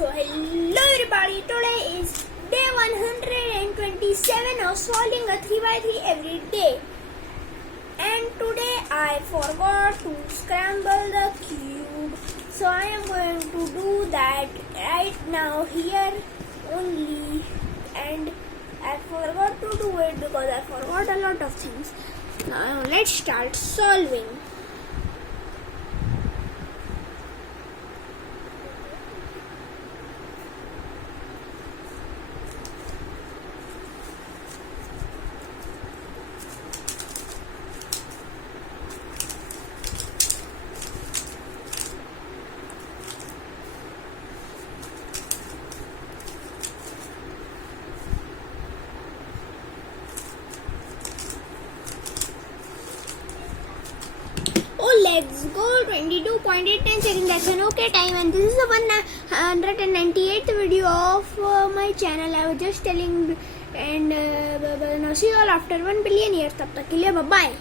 So hello everybody, today is day 127 of solving a 3x3 every day. And today I forgot to scramble the cube. So I am going to do that right now here only. And I forgot to do it because I forgot a lot of things. Now let's start solving. Let's go. 22.89 seconds. That's an okay time, and this is the 198th video of my channel. I was just telling, and now see you all after 1 billion years. Tab tak ke liye, bye bye.